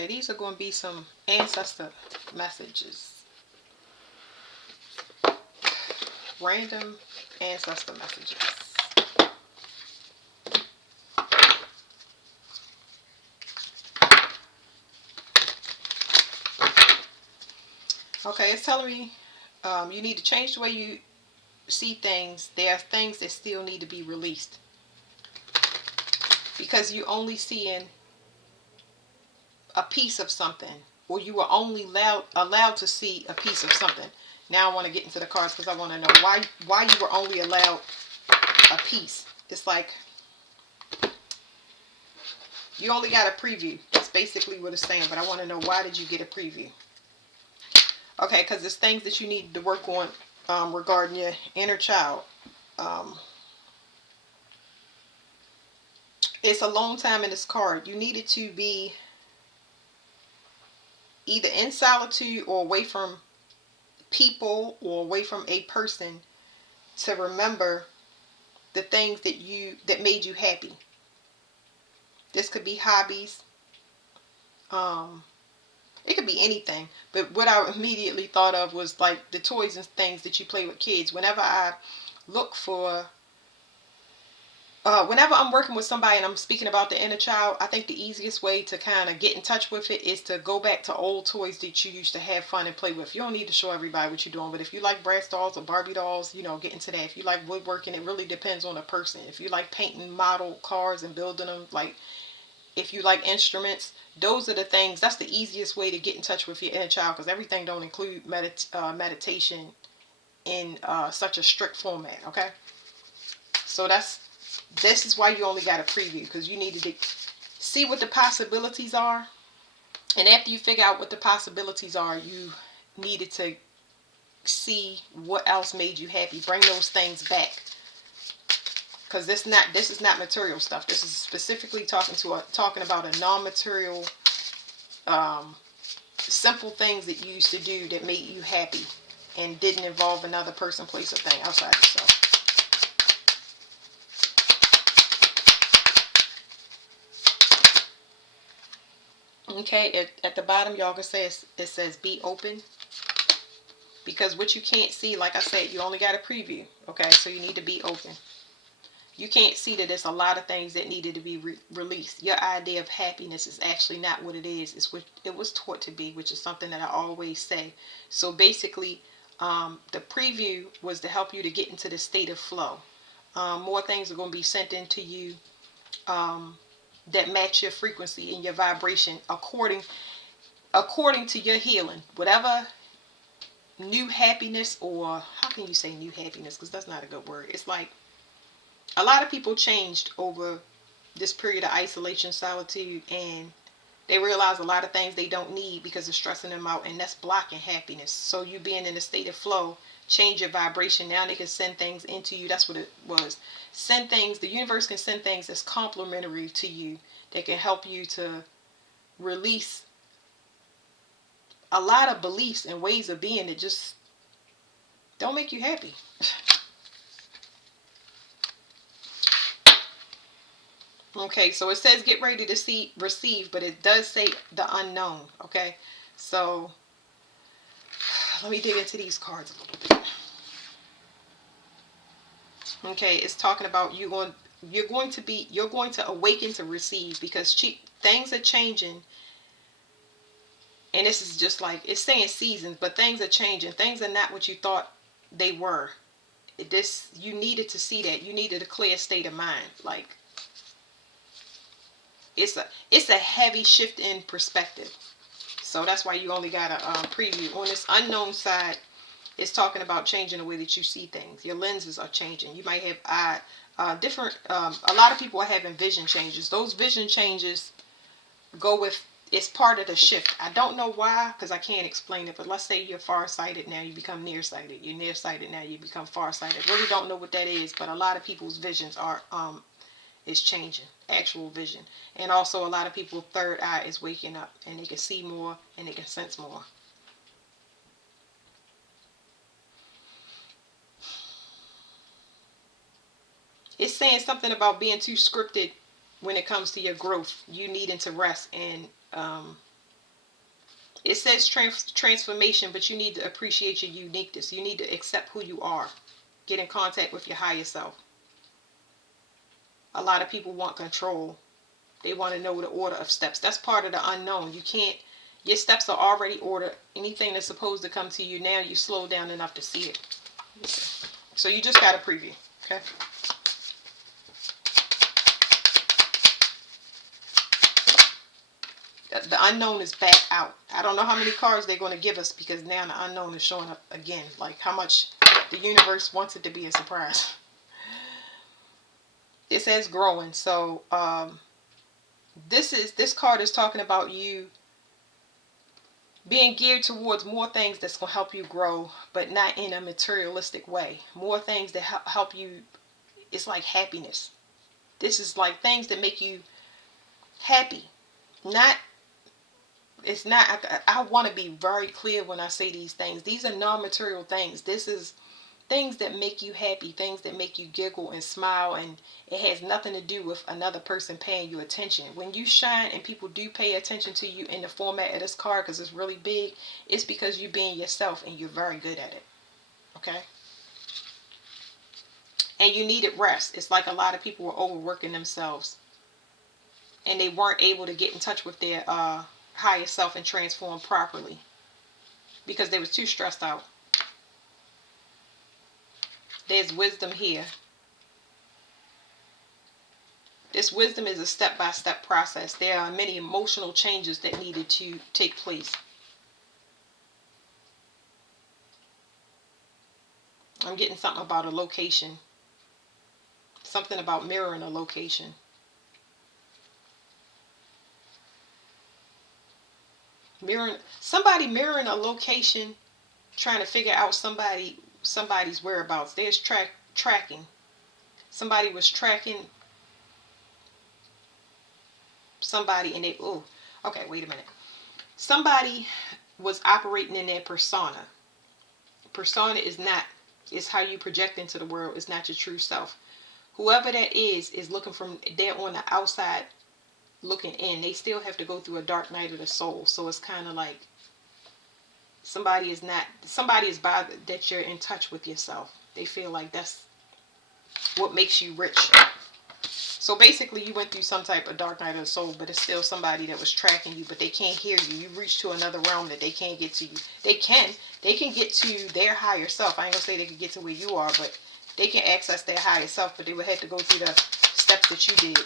Okay, these are going to be some ancestor messages. Random ancestor messages. Okay, it's telling me you need to change the way you see things. There are things that still need to be released. Because you only seeing a piece of something, or you were only allowed to see a piece of something. Now I want to get into the cards because I want to know why you were only allowed a piece. It's like you only got a preview. That's basically what it's saying, but I want to know, why did you get a preview? Okay, because there's things that you need to work on regarding your inner child. Um, it's a long time in this card. You needed to be either in solitude or away from people or away from a person to remember the things that made you happy. This could be hobbies. Um, it could be anything. But what I immediately thought of was like the toys and things that you play with kids. Whenever I look for whenever I'm working with somebody and I'm speaking about the inner child, I think the easiest way to kind of get in touch with it is to go back to old toys that you used to have fun and play with. You don't need to show everybody what you're doing, but if you like brass dolls or Barbie dolls, get into that. If you like woodworking, it really depends on the person. If you like painting model cars and building them, like if you like instruments, those are the things. That's the easiest way to get in touch with your inner child, because everything don't include meditation in such a strict format. Okay, so this is why you only got a preview, because you needed to see what the possibilities are. And after you figure out what the possibilities are, you needed to see what else made you happy. Bring those things back. Because this is not material stuff. This is specifically talking about a non-material, simple things that you used to do that made you happy and didn't involve another person, place, or thing outside yourself. Okay, at the bottom, y'all can say it says be open. Because what you can't see, like I said, you only got a preview. Okay, so you need to be open. You can't see that there's a lot of things that needed to be released. Your idea of happiness is actually not what it is. It's what it was taught to be, which is something that I always say. So basically, the preview was to help you to get into the state of flow. More things are going to be sent into you that match your frequency and your vibration according to your healing. Whatever new happiness, or how can you say new happiness, because that's not a good word. It's like a lot of people changed over this period of isolation, solitude, and they realize a lot of things they don't need because it's stressing them out, and that's blocking happiness. So you being in a state of flow, change your vibration. Now they can send things into you. That's what it was. Send things. The universe can send things that's complementary to you, that can help you to release a lot of beliefs and ways of being that just don't make you happy. Okay, so it says get ready to receive, but it does say the unknown. Okay, so let me dig into these cards a little bit. Okay, it's talking about you're going to awaken to receive, because things are changing, and this is just like it's saying seasons, but things are changing. Things are not what you thought they were. You needed to see that. You needed a clear state of mind. Like it's a heavy shift in perspective. So that's why you only got a preview. On this unknown side, it's talking about changing the way that you see things. Your lenses are changing. You might have different. A lot of people are having vision changes. Those vision changes go with. It's part of the shift. I don't know why, because I can't explain it. But let's say you're farsighted, now you become nearsighted. You're nearsighted, now you become farsighted. Really don't know what that is, but a lot of people's visions are is changing, actual vision. And also a lot of people's third eye is waking up, and they can see more and they can sense more. It's saying something about being too scripted when it comes to your growth. You needing to rest and It says transformation, but you need to appreciate your uniqueness. You need to accept who you are. Get in contact with your higher self. A lot of people want control. They want to know the order of steps. That's part of the unknown. You can't, your steps are already ordered. Anything that's supposed to come to you now, you slow down enough to see it. So you just got a preview. Okay. The unknown is back out. I don't know how many cards they're going to give us, because now the unknown is showing up again. Like how much the universe wants it to be a surprise. It says growing. So this card is talking about you being geared towards more things that's going to help you grow, but not in a materialistic way. More things that help you. It's like happiness. This is like things that make you happy. Not, it's not, I want to be very clear when I say these things. These are non-material things. This is things that make you happy, things that make you giggle and smile, and it has nothing to do with another person paying you attention. When you shine and people do pay attention to you in the format of this card, because it's really big, it's because you're being yourself and you're very good at it. Okay? And you needed rest. It's like a lot of people were overworking themselves and they weren't able to get in touch with their higher self and transform properly because they was too stressed out. There's wisdom here. This wisdom is a step-by-step process. There are many emotional changes that needed to take place. I'm getting something about a location. Something about mirroring a location. Somebody mirroring a location, trying to figure out somebody's whereabouts. There's tracking. Somebody was tracking somebody and okay, wait a minute. Somebody was operating in their persona. Persona is how you project into the world. It's not your true self. Whoever that is looking from, they're on the outside looking in. They still have to go through a dark night of the soul. So it's kind of like somebody is bothered that you're in touch with yourself. They feel like that's what makes you rich. So basically you went through some type of dark night of the soul, but it's still somebody that was tracking you, but they can't hear you. You reach to another realm that they can't get to you. They can get to their higher self. I ain't gonna say they can get to where you are, but they can access their higher self, but they would have to go through the steps that you did.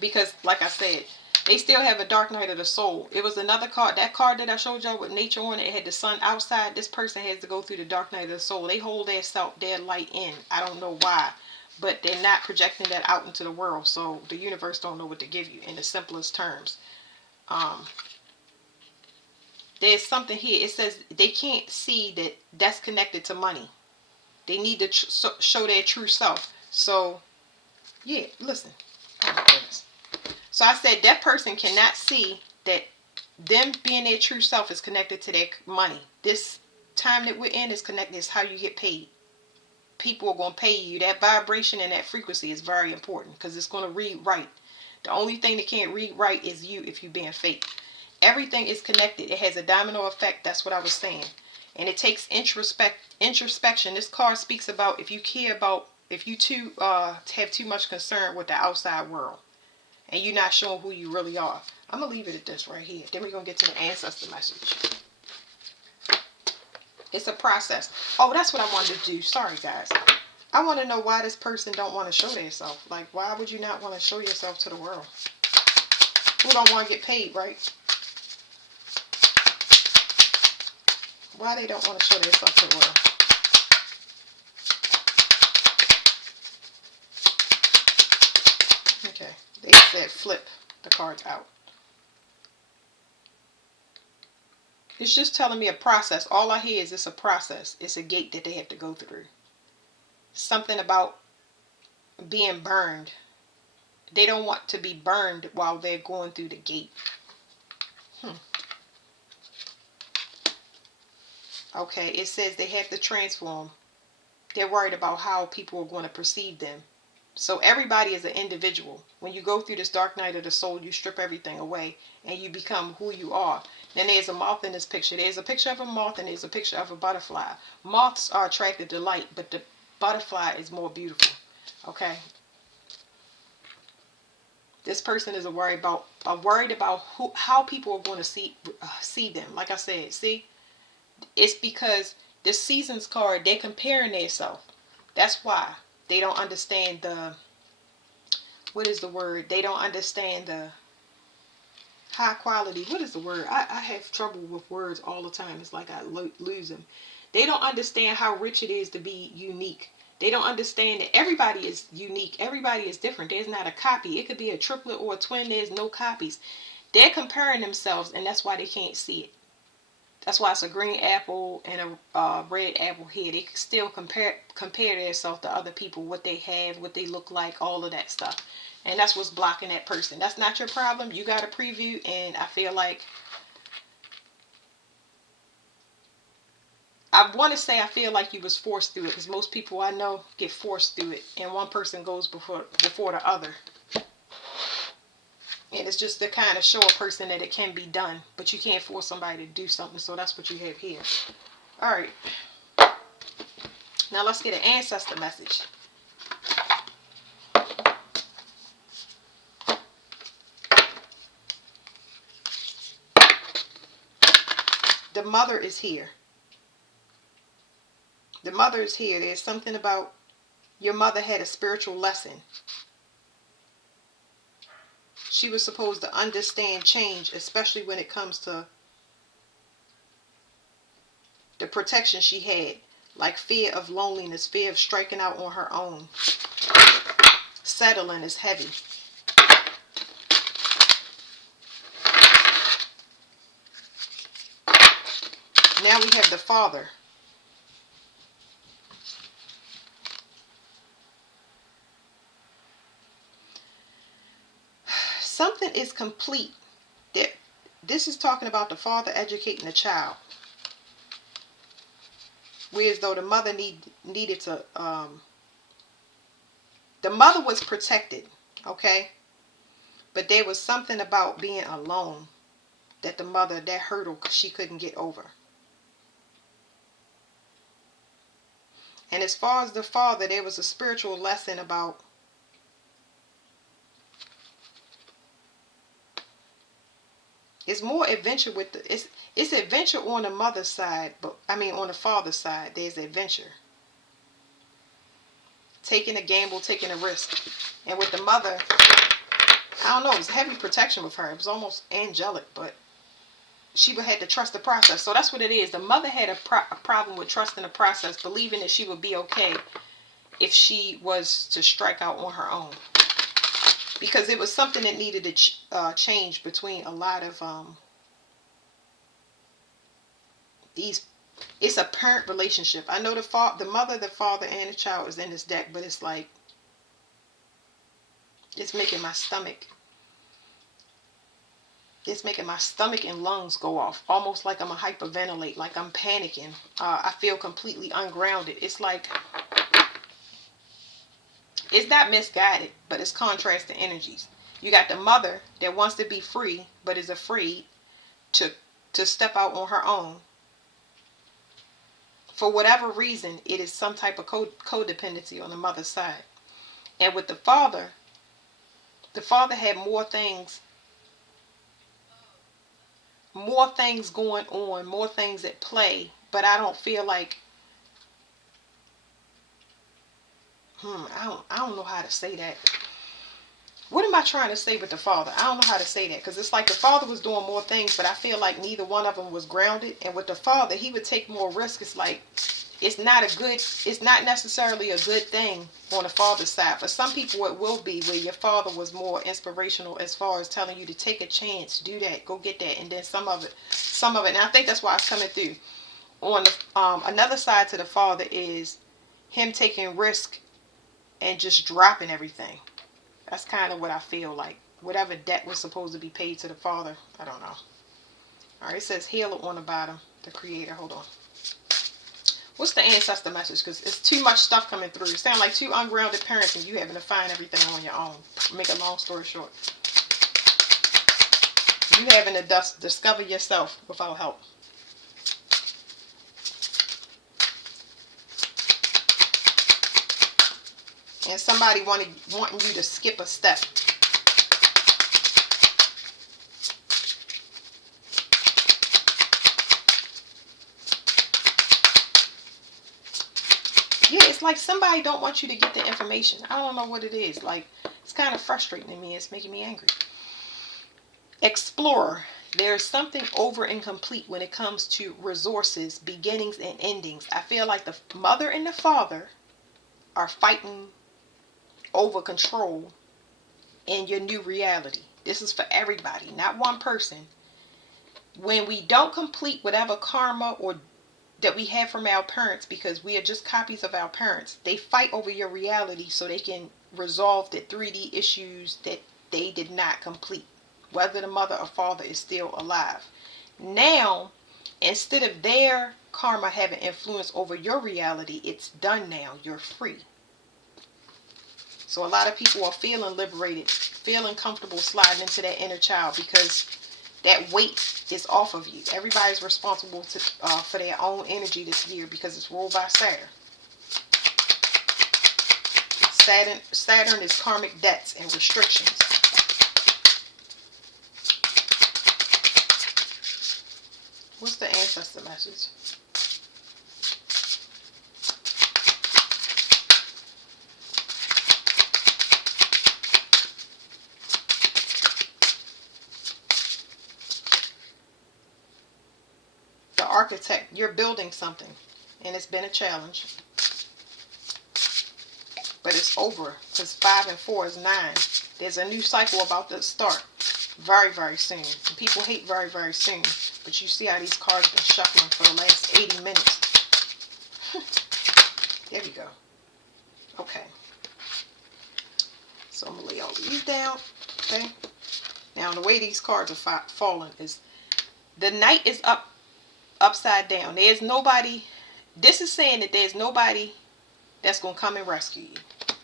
Because like I said, they still have a dark night of the soul. It was another card. That card that I showed y'all with nature on it, it had the sun outside. This person has to go through the dark night of the soul. They hold their self, their light in. I don't know why, but they're not projecting that out into the world. So the universe don't know what to give you in the simplest terms. There's something here. It says they can't see that that's connected to money. They need to show their true self. So, yeah, listen. Oh my goodness. So I said that person cannot see that them being their true self is connected to their money. This time that we're in is connected. Is how you get paid. People are going to pay you. That vibration and that frequency is very important because it's going to read right. The only thing that can't read right is you if you're being fake. Everything is connected. It has a domino effect. That's what I was saying. And it takes introspection. This card speaks about if you have too much concern with the outside world and you're not showing who you really are. I'm going to leave it at this right here. Then we're going to get to the ancestor message. It's a process. Oh, that's what I wanted to do. Sorry, guys. I want to know why this person don't want to show themselves. Like, why would you not want to show yourself to the world? Who don't want to get paid, right? Why they don't want to show themselves to the world? Okay. They said flip the cards out. It's just telling me a process. All I hear is it's a process. It's a gate that they have to go through. Something about being burned. They don't want to be burned while they're going through the gate. Okay, it says they have to transform. They're worried about how people are going to perceive them. So everybody is an individual. When you go through this dark night of the soul, you strip everything away and you become who you are. Then there's a moth in this picture. There's a picture of a moth and there's a picture of a butterfly. Moths are attracted to light, but the butterfly is more beautiful. Okay. This person is worried about how people are going to see them. Like I said, see, it's because this season's card, they're comparing themselves. That's why they don't understand the, what is the word? They don't understand the high quality. What is the word? I have trouble with words all the time. It's like I lose them. They don't understand how rich it is to be unique. They don't understand that everybody is unique. Everybody is different. There's not a copy. It could be a triplet or a twin. There's no copies. They're comparing themselves, and that's why they can't see it. That's why it's a green apple and a red apple here. They can still compare themselves to other people, what they have, what they look like, all of that stuff. And that's what's blocking that person. That's not your problem. You got a preview, and I feel like, I want to say I feel like you was forced through it, because most people I know get forced through it, and one person goes before the other. And it's just to kind of show a person that it can be done, but you can't force somebody to do something. So that's what you have here. All right. Now let's get an ancestor message. The mother is here. The mother is here. There's something about your mother had a spiritual lesson. She was supposed to understand change, especially when it comes to the protection she had. Like fear of loneliness, fear of striking out on her own. Settling is heavy. Now we have the father. Something is complete. This is talking about the father educating the child. Whereas though the mother needed to, the mother was protected, okay? But there was something about being alone that the mother, that hurdle she couldn't get over. And as far as the father, there was a spiritual lesson about it's more adventure with the it's adventure on the mother's side, but I mean on the father's side, there's adventure. Taking a gamble, taking a risk. And with the mother, I don't know, it was heavy protection with her. It was almost angelic, but she would have to trust the process. So that's what it is. The mother had a problem with trusting the process, believing that she would be okay if she was to strike out on her own. Because it was something that needed to change between a lot of these. It's a parent relationship. I know the mother, the father, and the child is in this deck, but it's like, it's making my stomach. It's making my stomach and lungs go off. Almost like I'm a hyperventilate, like I'm panicking. I feel completely ungrounded. It's like, it's not misguided, but it's contrast to energies. You got the mother that wants to be free, but is afraid to step out on her own. For whatever reason, it is some type of codependency on the mother's side. And with the father had more things going on, more things at play, but I don't feel like, I don't know how to say that. What am I trying to say with the father? I don't know how to say that, because it's like the father was doing more things, but I feel like neither one of them was grounded. And with the father, he would take more risk. It's like, it's not necessarily a good thing on the father's side. For some people it will be, where your father was more inspirational as far as telling you to take a chance, do that, go get that. And then some of it, and I think that's why it's coming through. On the, another side to the father is him taking risk and just dropping everything. That's kind of what I feel like. Whatever debt was supposed to be paid to the father, I don't know. All right, it says healer on the bottom, the creator. Hold on. What's the ancestor message? Because it's too much stuff coming through. It sounds like two ungrounded parents and you having to find everything on your own. Make a long story short. You having to discover yourself without help. And somebody wanting you to skip a step. Yeah, it's like somebody don't want you to get the information. I don't know what it is. Like, it's kind of frustrating to me. It's making me angry. Explorer. There's something over and complete when it comes to resources, beginnings, and endings. I feel like the mother and the father are fighting over control in your new reality. This is for everybody, not one person. When we don't complete whatever karma or that we have from our parents, because we are just copies of our parents, they fight over your reality so they can resolve the 3D issues that they did not complete, whether the mother or father is still alive. Now, instead of their karma having influence over your reality, it's done now. You're free. So a lot of people are feeling liberated, feeling comfortable sliding into that inner child, because that weight is off of you. Everybody's responsible for their own energy this year because it's ruled by Saturn. Saturn is karmic debts and restrictions. What's the ancestor message? The architect, you're building something, and it's been a challenge, but it's over, because 5 and 4 is 9. There's a new cycle about to start very, very soon. And people hate very, very soon, but you see how these cards have been shuffling for the last 80 minutes. There we go. Okay. So I'm going to lay all these down. Okay. Now, the way these cards are falling is the knight is upside down. There's nobody. This is saying that there's nobody that's going to come and rescue you.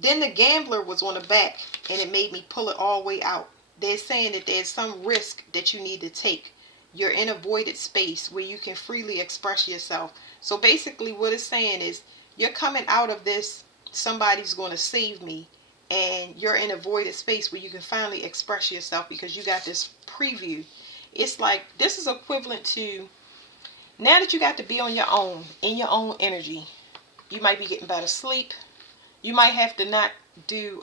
Then the gambler was on the back, and it made me pull it all the way out. They're saying that there's some risk that you need to take. You're in a voided space where you can freely express yourself. So basically what it's saying is you're coming out of this, somebody's going to save me, and you're in a voided space where you can finally express yourself because you got this preview. It's like this is equivalent to, now that you got to be on your own, in your own energy, you might be getting better sleep. You might have to not do,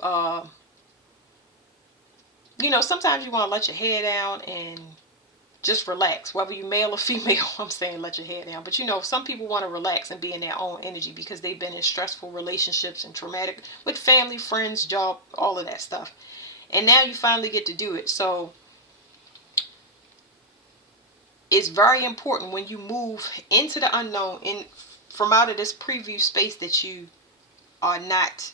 sometimes you want to let your hair down and just relax. Whether you're male or female, I'm saying let your hair down. But some people want to relax and be in their own energy because they've been in stressful relationships and traumatic with family, friends, job, all of that stuff. And now you finally get to do it. So it's very important when you move into the unknown, from out of this preview space, that you are not,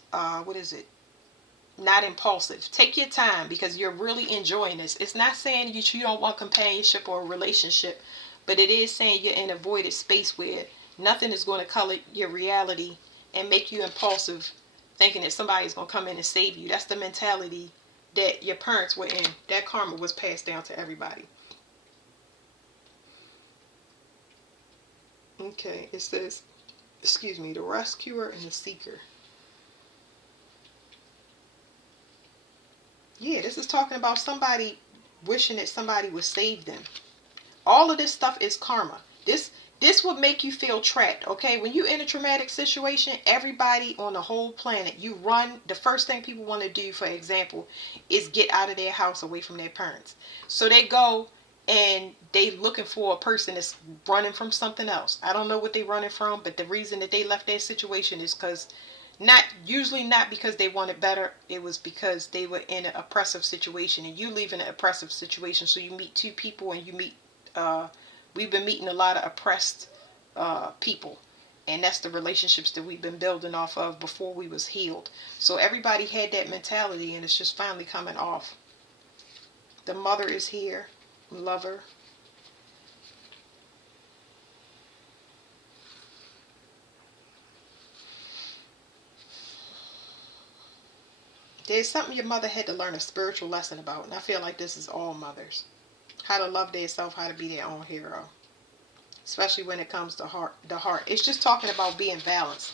not impulsive. Take your time because you're really enjoying this. It's not saying that you don't want companionship or a relationship, but it is saying you're in a voided space where nothing is going to color your reality and make you impulsive, thinking that somebody's going to come in and save you. That's the mentality that your parents were in. That karma was passed down to everybody. Okay, it says, the rescuer and the seeker. Yeah, this is talking about somebody wishing that somebody would save them. All of this stuff is karma. This would make you feel trapped, okay? When you're in a traumatic situation, everybody on the whole planet, you run, the first thing people want to do, for example, is get out of their house away from their parents. So they go and they looking for a person that's running from something else. I don't know what they're running from, but the reason that they left their situation is because not because they wanted better. It was because they were in an oppressive situation, and you leave in an oppressive situation. So you meet two people, and you meet. We've been meeting a lot of oppressed people, and that's the relationships that we've been building off of before we was healed. So everybody had that mentality, and it's just finally coming off. The mother is here, lover. There's something your mother had to learn a spiritual lesson about, and I feel like this is all mothers. How to love themselves, how to be their own hero. Especially when it comes to the heart. It's just talking about being balanced.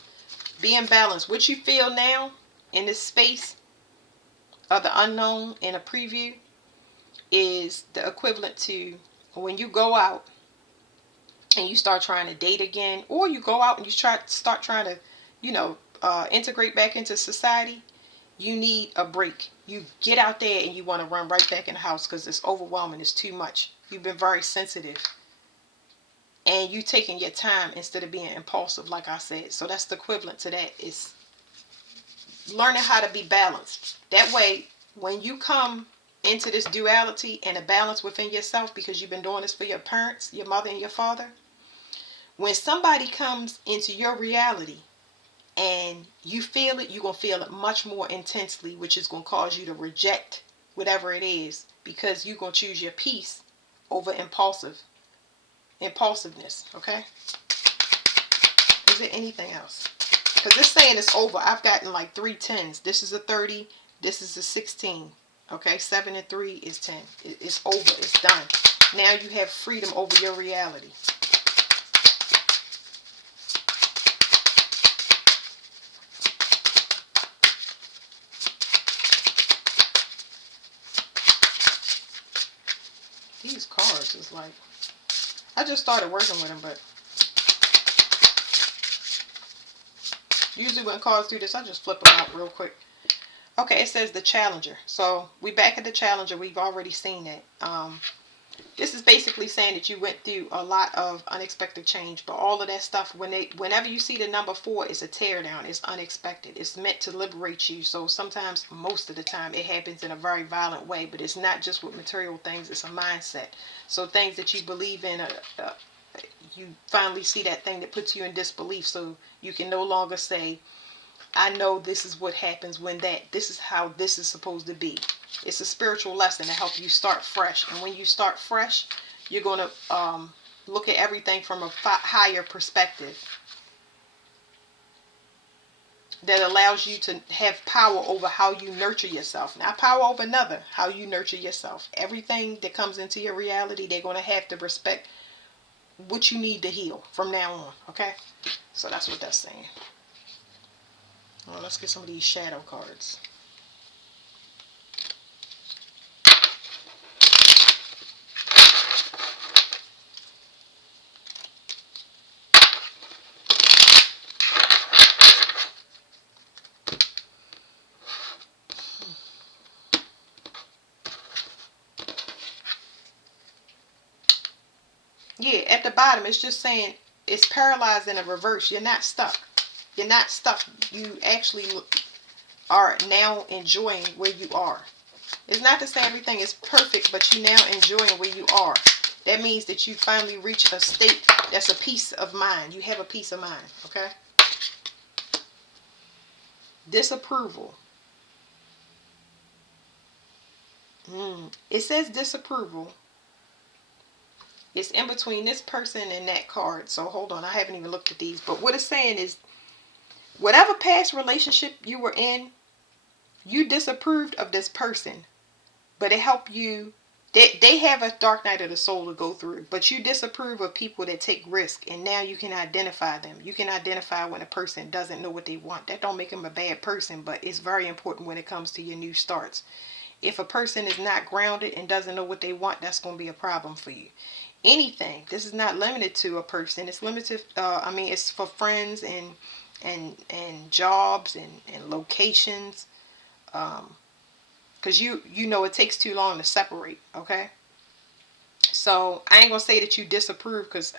Being balanced. What you feel now in this space of the unknown in a preview is the equivalent to when you go out and you start trying to date again, or you go out and you start trying to, integrate back into society. You need a break. You get out there and you want to run right back in the house because it's overwhelming. It's too much. You've been very sensitive. And you taking your time instead of being impulsive, like I said. So that's the equivalent to that. Is learning how to be balanced. That way, when you come into this duality and a balance within yourself, because you've been doing this for your parents, your mother and your father, when somebody comes into your reality and you feel it, you're going to feel it much more intensely, which is going to cause you to reject whatever it is, because you're going to choose your peace over impulsiveness. Okay? Is there anything else? Because this saying it's over. I've gotten like 3 10s. This is a 30. This is a 16. Okay? 7 and 3 is 10. It's over. It's done. Now you have freedom over your reality. These cards is like, I just started working with them, but usually when cards do this, I just flip them out real quick. Okay, it says the Challenger. So we back at the Challenger. We've already seen that. This is basically saying that you went through a lot of unexpected change, but all of that stuff, whenever you see the number 4, it's a tear down. It's unexpected. It's meant to liberate you. So sometimes, most of the time, it happens in a very violent way, but it's not just with material things. It's a mindset. So things that you believe in, you finally see that thing that puts you in disbelief. So you can no longer say, I know this is what happens when this is how this is supposed to be. It's a spiritual lesson to help you start fresh. And when you start fresh, you're going to look at everything from a higher perspective that allows you to have power over how you nurture yourself. Not power over another, how you nurture yourself. Everything that comes into your reality, they're going to have to respect what you need to heal from now on. Okay? So that's what that's saying. Well, let's get some of these shadow cards. Yeah, at the bottom, it's just saying it's paralyzed in a reverse. You're not stuck. You're not stuck. You actually are now enjoying where you are. It's not to say everything is perfect, but you now enjoying where you are. That means that you finally reached a state that's a peace of mind. You have a peace of mind, okay? Disapproval. It says disapproval. It's in between this person and that card. So hold on, I haven't even looked at these. But what it's saying is, whatever past relationship you were in, you disapproved of this person. But it helped you. They have a dark night of the soul to go through. But you disapprove of people that take risk. And now you can identify them. You can identify when a person doesn't know what they want. That don't make them a bad person. But it's very important when it comes to your new starts. If a person is not grounded and doesn't know what they want, that's going to be a problem for you. Anything. This is not limited to a person. It's limited. It's for friends and jobs and locations. Because you know it takes too long to separate. Okay. So I ain't gonna say that you disapprove, because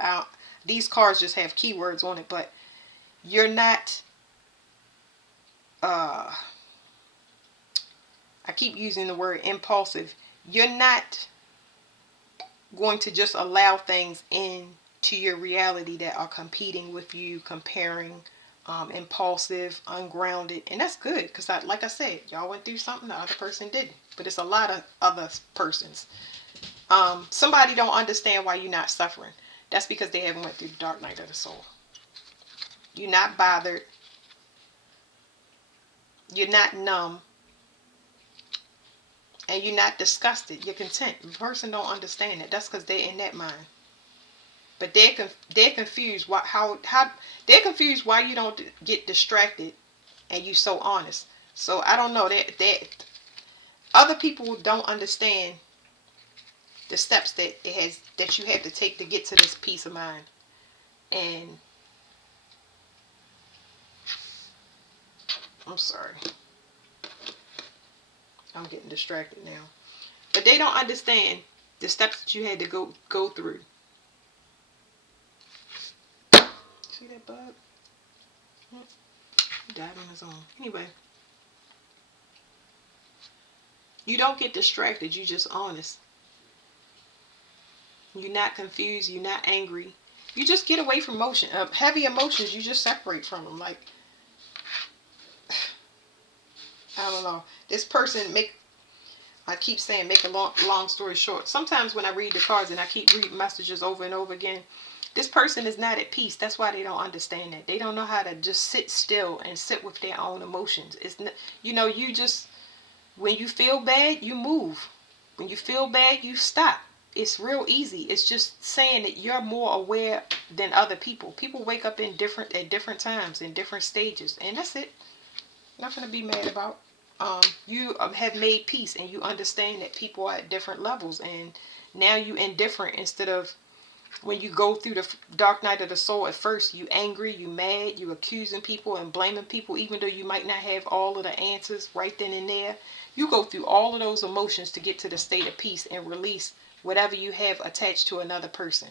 these cards just have keywords on it. But you're not. I keep using the word impulsive. You're not going to just allow things into your reality that are competing with you, comparing, impulsive, ungrounded. And that's good, because like I said, y'all went through something the other person didn't. But it's a lot of other persons. Somebody don't understand why you're not suffering. That's because they haven't went through the dark night of the soul. You're not bothered. You're not numb. And you're not disgusted. You're content. The person don't understand it. That's because they're in that mind. But they're confused how they're confused why you don't get distracted and you so honest. So I don't know that other people don't understand the steps that you have to take to get to this peace of mind. And I'm sorry, I'm getting distracted now. But they don't understand the steps that you had to go through. See that bug? He died on his own. Anyway, you don't get distracted. You just honest. You're not confused. You're not angry. You just get away from emotion. Heavy emotions, you just separate from them. Like, I don't know. This person I keep saying make a long story short. Sometimes when I read the cards and I keep reading messages over and over again, this person is not at peace. That's why they don't understand that. They don't know how to just sit still and sit with their own emotions. It's not, you just, when you feel bad, you move. When you feel bad, you stop. It's real easy. It's just saying that you're more aware than other people. People wake up at different times, in different stages, and that's it. Nothing to be mad about. You have made peace, and you understand that people are at different levels, and now you indifferent instead of when you go through the dark night of the soul. At first, you angry, you mad, you accusing people and blaming people, even though you might not have all of the answers right then and there. You go through all of those emotions to get to the state of peace and release whatever you have attached to another person.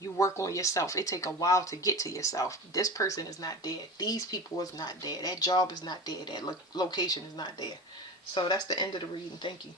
You work on yourself. It take a while to get to yourself. This person is not there. These people is not there. That job is not there. That location is not there. So that's the end of the reading. Thank you.